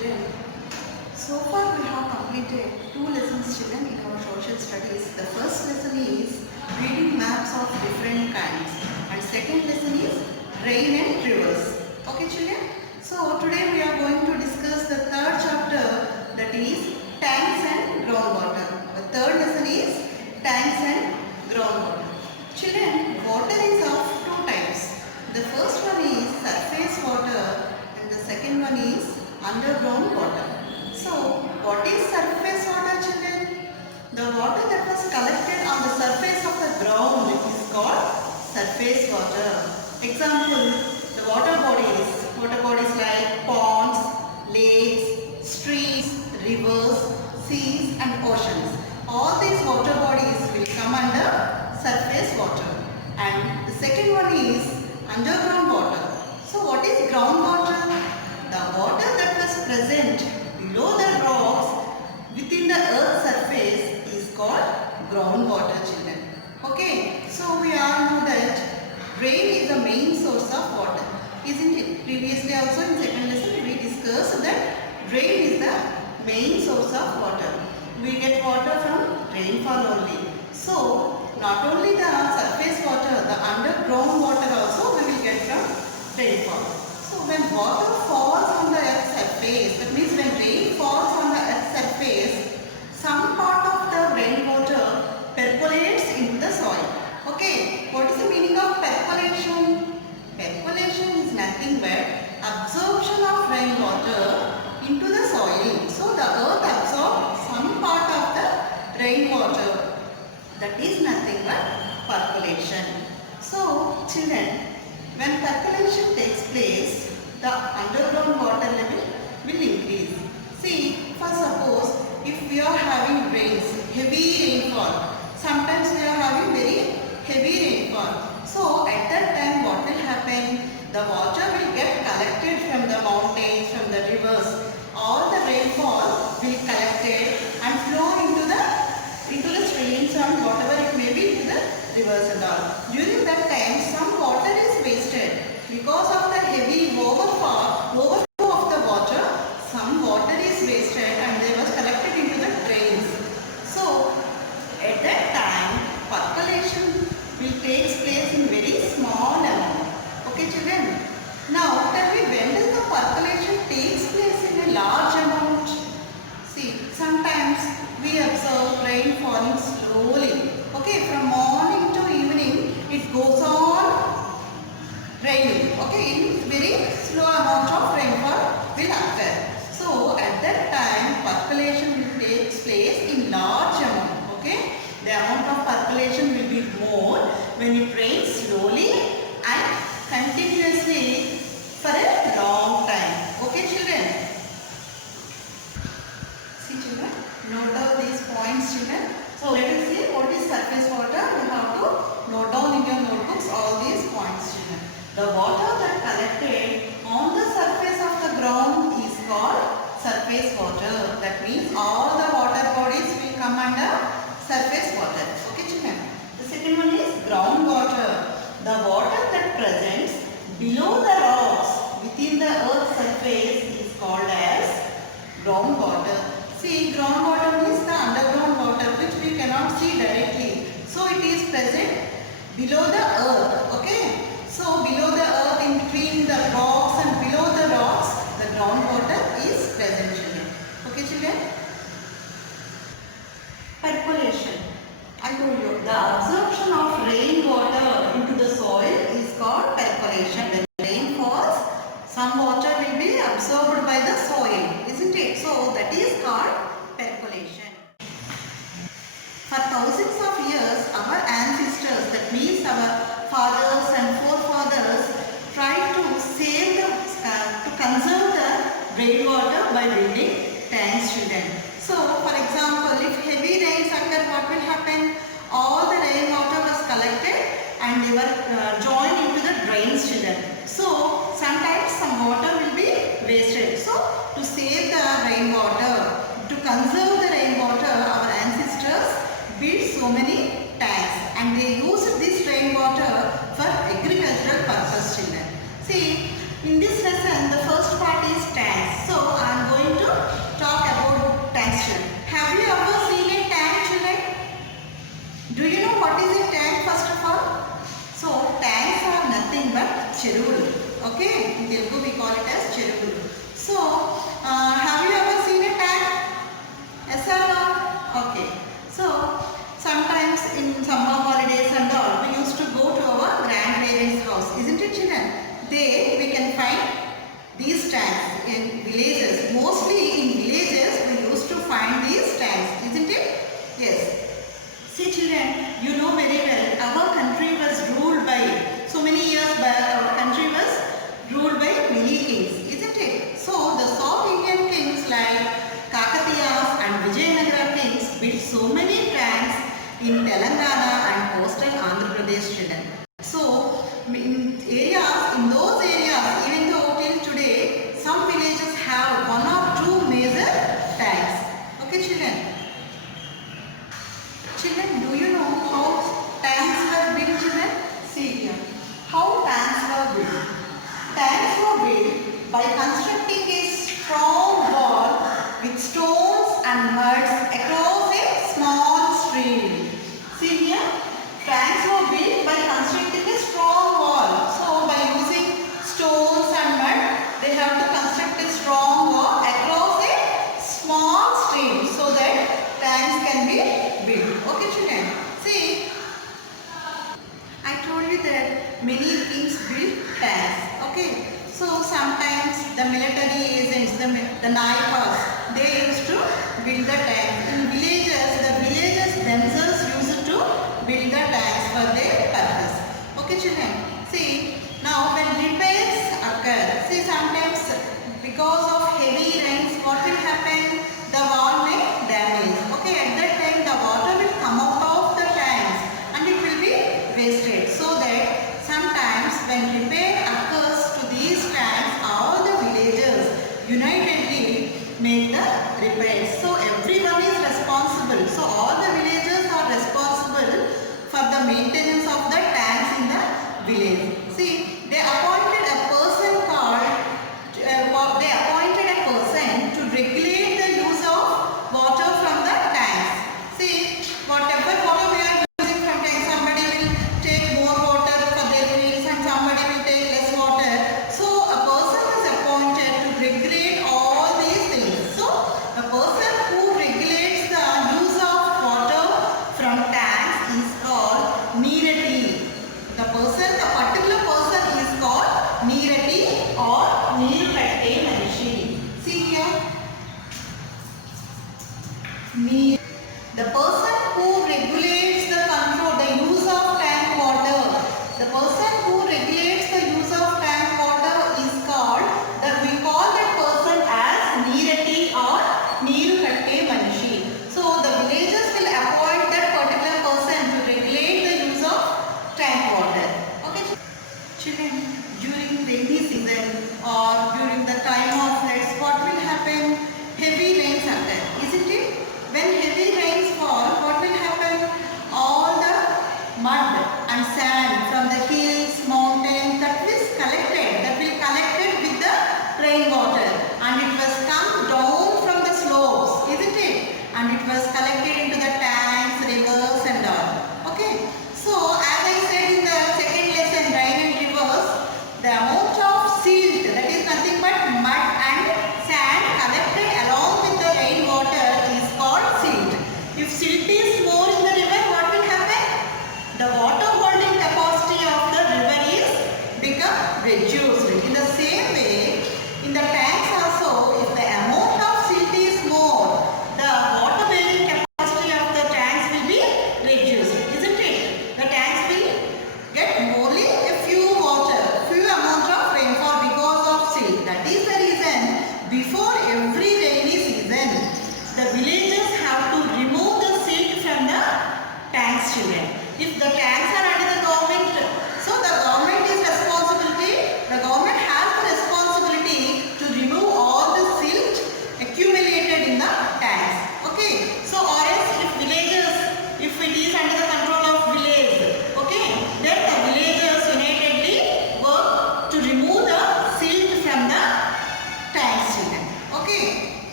children. So far we have completed two lessons children in our social studies. The first lesson is reading maps of different kinds and second lesson is rain and rivers. Okay children? So today we are going to discuss the third chapter, that is tanks and groundwater. The third lesson is tanks and groundwater. Children, water is of two types. The first one is surface water and the second one is underground water. So, what is surface water children? The water that was collected on the surface of the ground is called surface water. Example, the water bodies like ponds, lakes, streams, rivers, seas and oceans. All these water bodies will come under surface water. And the second one is underground water. So what is groundwater? The water that was present below the rocks within the earth's surface is called groundwater children. Okay, so we all know that rain is the main source of water, isn't it? Previously also in second lesson we discussed that rain is the main source of water. We get water from rainfall only. So not only the surface water, the underground water also we will get from rainfall. So when water falls on the earth's surface, that means when rain falls on the earth's surface, some part of the rainwater percolates into the soil. Okay, what is the meaning of percolation? Percolation is nothing but absorption of rainwater into the soil. So the earth absorbs some part of the rainwater. That is nothing but percolation. So children, when percolation takes place, the underground water level will increase. See, for suppose if we are having rains, heavy rainfall, sometimes we are having very heavy rainfall. So at that time what will happen? The water will get collected from the mountains, from the rivers. All the rainfall will collected and flow into the streams and whatever it may be, into the rivers and all. During that time some water is wasted. Because of the heavy overflow of the water, some water is wasted and they was collected into the drains. So at that time percolation will take place in very small amount. Okay children? Now tell me, when does the percolation takes place in a large amount? See, sometimes we observe rain falling slowly. Okay, from morning to evening it goes on raining. Okay, in very slow amount of rainfall will occur. So at that time percolation will take place in large amount. Okay, the amount of percolation will be more when it rains slowly and continuously for a long time. Okay children? See children, note down these points children. So let us see what is surface water. You have to note down in your notebooks all these points children. The water that collected on the surface of the ground is called surface water. That means all the water bodies will come under surface water. Okay children. The second one is groundwater. The water that presents below the rocks within the earth's surface is called as groundwater. See, groundwater means the underground water which we cannot see directly. So it is present below the earth. Okay. So below the earth, in between the rocks and below the rocks, the groundwater is present children. Okay children? Percolation. I told you, the absorption of rainwater into the soil is called percolation. When rain falls, some water will be absorbed by the soil, isn't it? So that is called percolation. For thousands of years, our ancestors, that means our fathers and forefathers, tried to conserve the rainwater by building tanks children. So for example, if heavy rains occur, what will happen? All the rainwater was collected and they were joined into the drains children. So sometimes some water will be wasted. So to save the rainwater, to conserve the rainwater, our ancestors built so many tanks and they used this rainwater for agricultural purpose children. See, in this lesson the first part is tanks. So I am going చెరువులు. Okay, in Telugu we call it as చెరువులు. So, have you ever seen a tank? Yes or no? Okay. So, sometimes in summer holidays and all, we used to go to our grandparents' house, isn't it, children? There we can find these tanks in villages. Mostly in villages we used to find these tanks, isn't it? Yes. See children, you know very well our country was ruled by, so many years back our country was ruled by many kings, isn't it? So the South Indian kings like Kakatiyas and Vijayanagara kings built so many tanks in Telangana and coastal Andhra Pradesh, children. So in those areas, even though till today some villages have one or two major tanks. Okay children. Children, do you know how tanks were built, children? See here. How tanks were built. Tanks were built by constructing a strong wall with stones and muds across a small stream. See here. Tanks were built by constructing a strong wall. So by using stones and mud, they have to construct a strong wall across a small stream so that tanks can be built. Okay children. See, I told you that many kings built tanks. Okay. So sometimes the military agents, the Nayakas, they used to build the tanks. In villages, the villagers themselves used to build the tanks for their purpose. Okay children. See, now when repairs occur, see sometimes because of heavy rains, what will happen? The wall may damage. Okay, at that time the water will come out of the tanks and it will be wasted. So that sometimes when repair occurs to these tanks, all the villagers unitedly make the repairs. So everyone is responsible. So all the villagers are responsible for the maintenance of the tanks in the village. See, they appointed a person to regulate the use of water from the tanks. See, whatever water we are using from tanks, somebody will take more water for their fields and somebody will take less water. So a person is appointed to regulate all these things. So the person who regulates the use of water from tanks is called Neerati. The particular person is called Neerati or Neeru Katte Manishi. See here. The person who regulates the use of tank water. The person who regulates the use of tank water is called, we call that person as Neerati or Neeru Katte Manishi. So the villagers will appoint that particular person to regulate the use of tank water. Okay children, during rainy season or during the time of floods, what will happen? Heavy rains occur, isn't it? When heavy rains fall, what will happen? All the mud and sand from the hills, mountains that will collected with the rainwater, and it was come down from the slopes, isn't it? And it was collected into the tanks, rivers and all. Okay. So as I said in the second lesson, rain and rivers, the amount of silt, that is nothing but mud and sand collected along with the rainwater, is called silt.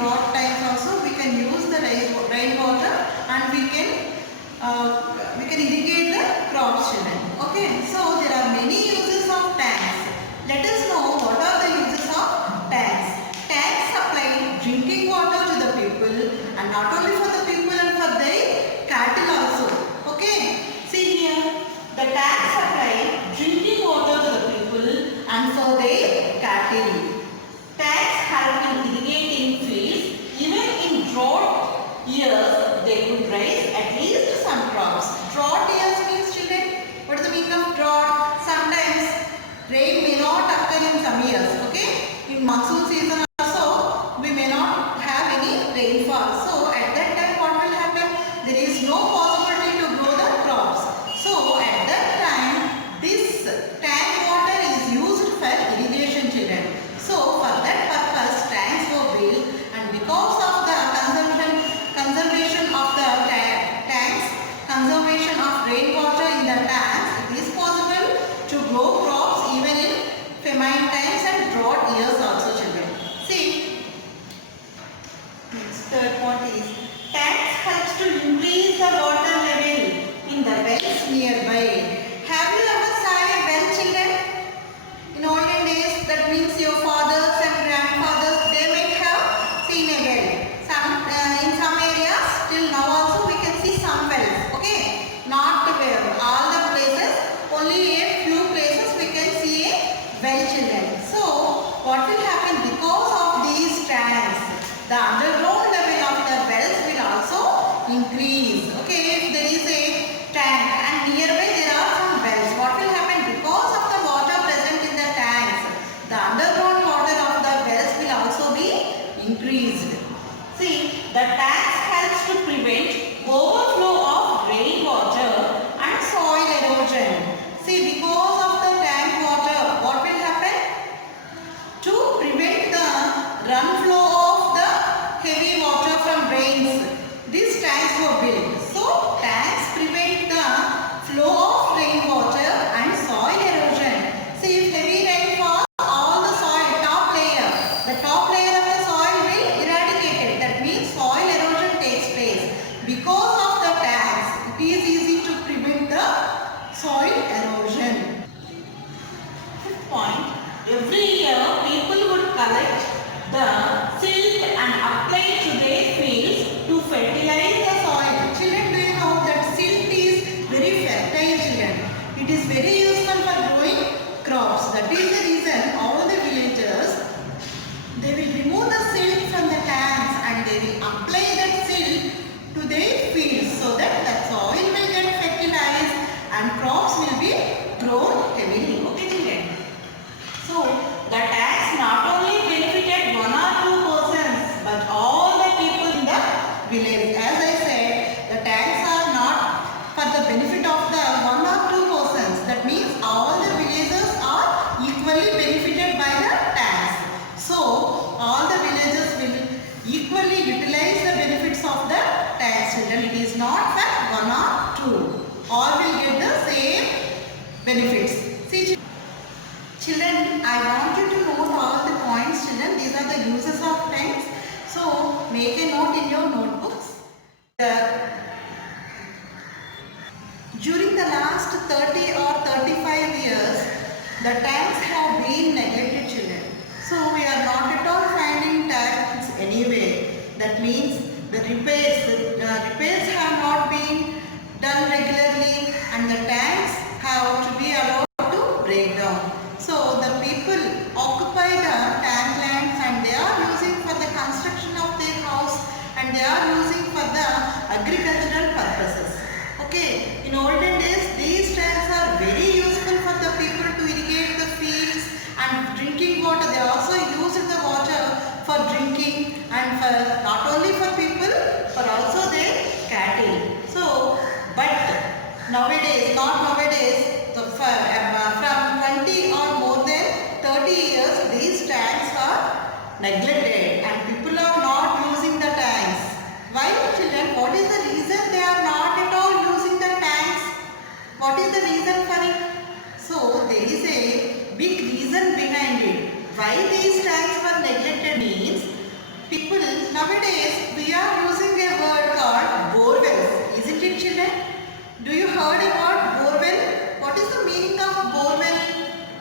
drought times also we can use the rainwater and we can irrigate the crops, children. Okay, so there are many uses of tanks. Let us know what are the uses of tanks. Tanks supply drinking water to the people, and not only for the people and for their cattle also. Okay, see here, the tanks supply drinking water to the people and for their cattle. Tanks help in irrigating fields. Even in drought years, they could raise at least some crops. Drought years means, children, what is the meaning of drought? Sometimes rain may not occur in some years. Okay, in monsoon season also we may not have any rainfall. So at that time what will happen? There is no possibility to grow the crops. So at that time this tank water is used for irrigation, children. So for that purpose tanks were built, and because of the conservation of the tanks, conservation of rainwater in the tanks, it is possible to grow crops even in famine times and drought years also, children. See, next third point is tanks helps to increase the water level in the wells nearby. Have you ever saw a well, children? In olden days, that means your fathers and grandfathers, they may have seen a well. In some areas, till now also we can see some wells. Okay, not all the places, only a few places we can see a well, children. So what will happen because of these tanks? The underground level of the wells will also increase. Okay, if there is a tank and nearby there are some wells, what will happen? Because of the water present in the tanks, the underground water of the wells will also be increased. See, the tanks helps to prevent overflow of rainwater and soil erosion. See, because of the tank water, what will happen? To prevent the run flow of the heavy water from rains, these tanks were built. So, tanks prevent the flow of rainwater and soil erosion. See, if heavy rain falls, all the soil, the top layer of the soil will eradicate it. That means soil erosion takes place. Because of the tanks, it is easy to prevent the soil erosion. Fifth point, every year people would collect the silt and apply to their fields to fertilize the soil. Children, do you know that silt is very fertile, children? It is very useful for growing crops. That is the reason all the villagers, they will remove the silt from the tanks and they will apply that silt to their fields so that the soil will get fertilized and crops will be grown heavily. Okay, children? So the tanks not only benefited one or two persons but all the people in the village. As I said, the tanks are not for the benefit of the one or two persons. That means all the villagers are equally benefited by the tanks. So all the villagers will equally utilize the benefits of the tanks, children. It is not for one or two. All will get the same benefits. See, children, I want you to note all the points, children. These are the uses of tanks. So make a note in your notebooks. During the last 30 or 35 years, the tanks have been neglected, children. So we are not at all finding tanks anywhere. That means the repairs have not been done regularly and the tanks have to be allowed to break down. So the people occupy the tank lands and they are using for the construction of their house and they are using for the agricultural purposes. Okay, in olden days these tanks are very useful for the people to irrigate the fields and drinking water. They also use the water for drinking and for not only for people but also their cattle. So, but nowadays, so from 20 or more than 30 years, these tanks are neglected and people are not using the tanks. Why, children? What is the reason they are not at all using the tanks? What is the reason for it? So, there is a big reason behind it. Why these tanks were neglected means People nowadays we are using a word called borewells, isn't it, children? Do you heard about borewell? What is the meaning of borewell?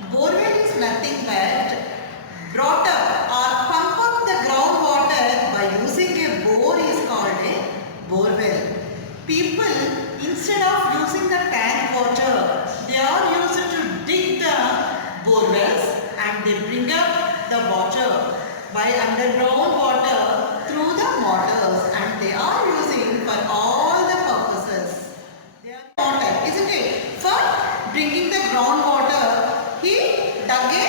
Borewell is nothing but brought up or pump up the groundwater by using a bore is called a borewell. People instead of using the tank water, they are used to dig the borewells and they bring up the water by underground water through the motors, and they are using for all the purposes. They are water, isn't it? For bringing the groundwater, he dug a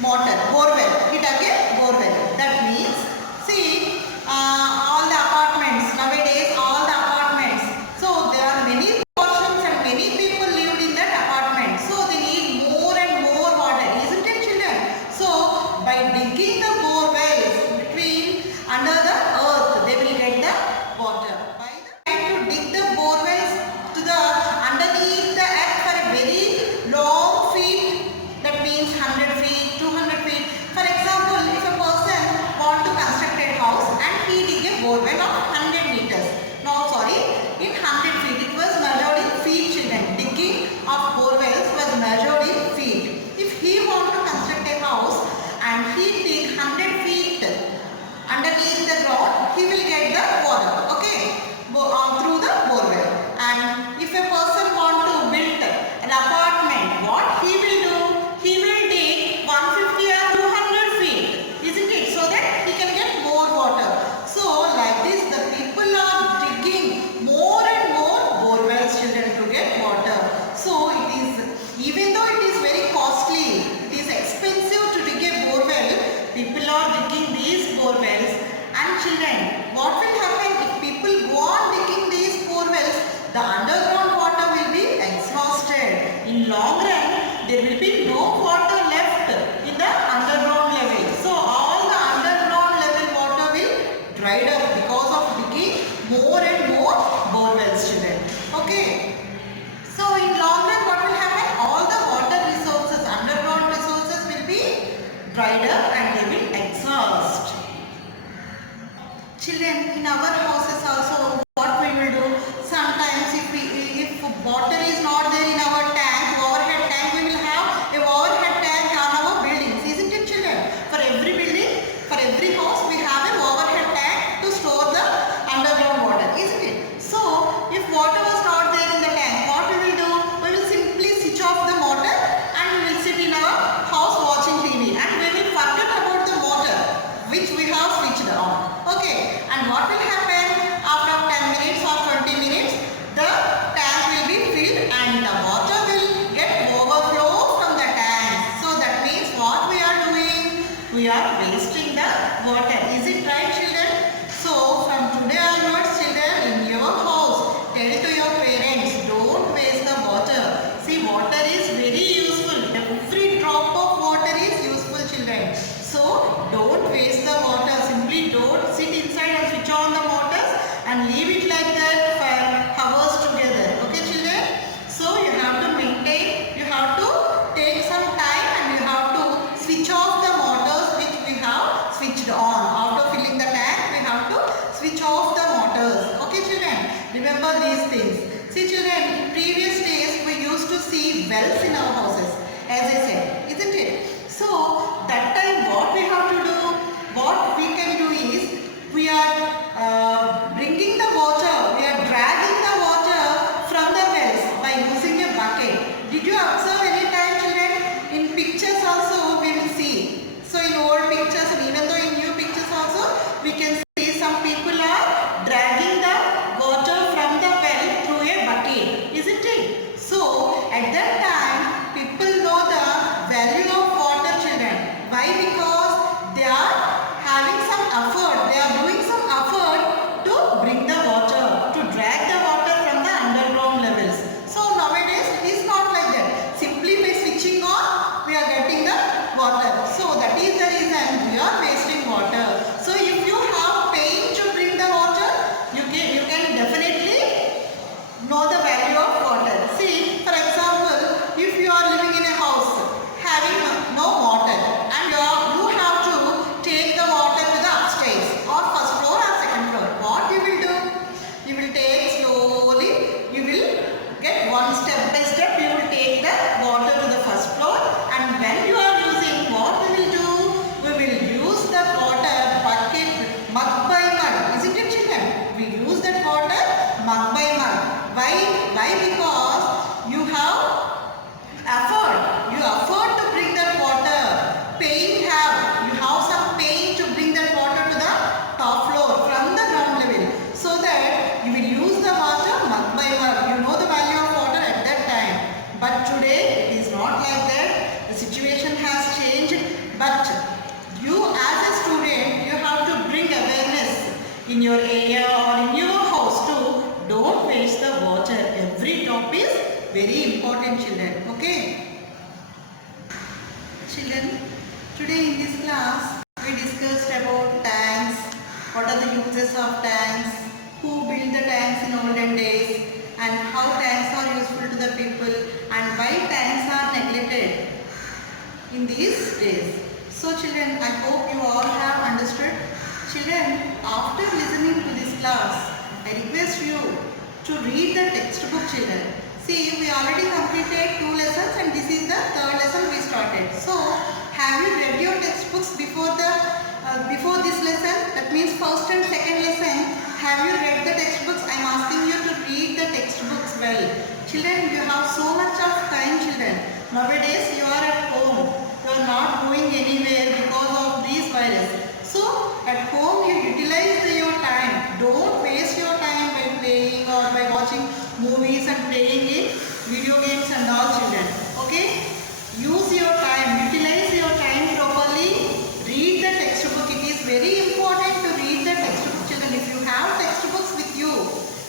borewell. He dug a borewell. That means, see, all the apartments nowadays, all the apartments. So there are many portions and many people lived in that apartment. So they need more and more water, isn't it, children? So by digging the borewells between under the earth, they will get the water. By the time to dig the borewells to the underneath the earth for a very long feet, that means 100 feet, 200 feet. For example, if a person want to construct a house and he dig a borewell of 100 meters. No, sorry, in 100 feet. It was measured in feet, children. Digging of borewells was measured in feet. If he want to construct a house and he dig 100 feet underneath the ground, he will get the water, okay, through the borewell. And if a person want to build an apartment, what he will do? He will dig 150 or 200 feet, isn't it? So that he can get more water. So like this, the people are digging more and more borewells, children, to get water. So it is, even though it is very costly, it is expensive to dig a borewell, people are digging these borewells. And children, what will happen if people go on digging these borewells? The underground water will be exhausted. In long run, there will be no water left in the underground level. So all the underground level water will dry up because of digging more and more borewells, children. Okay. So in long run, what will happen? All the water resources, underground resources will be dried up and they will exhaust. Children, in our houses also, what we will do? Sometimes if water is not there in our tank, overhead tank, we will have a overhead tank on our buildings, isn't it, children? For every building, for every house, we have an overhead tank to store the underground water, isn't it? So if water was not there in the tank, what we will do? We will simply switch off the motor and we will sit in our house watching TV, and we will forget about the motor which we have switched on. Okay, and what will happen? not like that. The situation has changed, but you as a student, you have to bring awareness in your area or in your house too. Don't waste the water. Every drop is very important, children. Okay? Children, today in this class, we discussed about tanks, what are the uses of tanks, who built the tanks in olden days, and how tanks are useful to the people, and why tanks are neglected in these days. So children, I hope you all have understood. Children, after listening to this class, I request you to read the textbook, children. See, we already completed 2 lessons and this is the 3rd lesson we started. So, have you read your textbooks before this lesson? That means first and second lesson. Have you read the textbooks? I am asking you to read the textbooks well. Children, you have so much of time, children. Nowadays, you are at home. You are not going anywhere because of these virus. So, at home, you utilize your time. Don't waste your time by playing or by watching movies and playing in video games and all, children. Okay? Use your time. Utilize your time properly. Read the textbook. It is very important to read the textbook, children. If you have textbooks with you,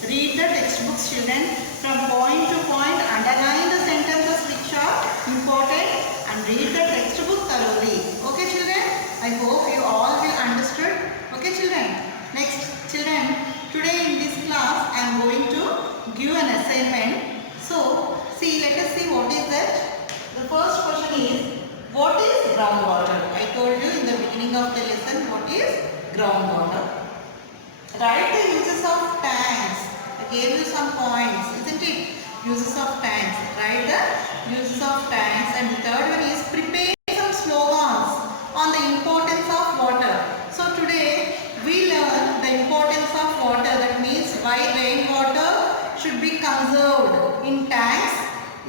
read the textbooks, children. From point to point, underline the sentences which are important and read the textbook thoroughly. Okay, children? I hope you all will understood. Okay, children? Next, children, today in this class I am going to give an assignment. So, see, let us see what is that. The first question is, what is groundwater? I told you in the beginning of the lesson what is groundwater. Write the uses of tanks. I gave you some points, isn't it? Uses of tanks. Write the uses of tanks. And the third one is prepare some slogans on the importance of water. So today we learn the importance of water. That means why rainwater should be conserved in tanks,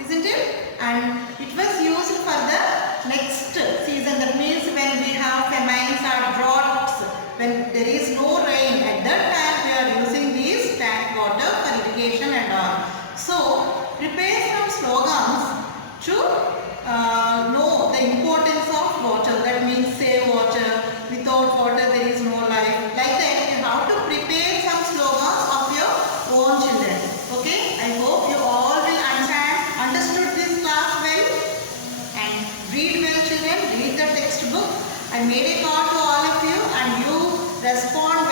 isn't it? And it was used for the next season. That means when we have famines or droughts, when there is no rain, at that time we are using these tank water for irrigation and all. So prepare some slogans to know the importance of water. That means save water, without water there is no life. Like that you have to prepare some slogans of your own, children. Okay, I hope you all will understood this class well and read well, children. Read the textbook. I made a call to all of you and you respond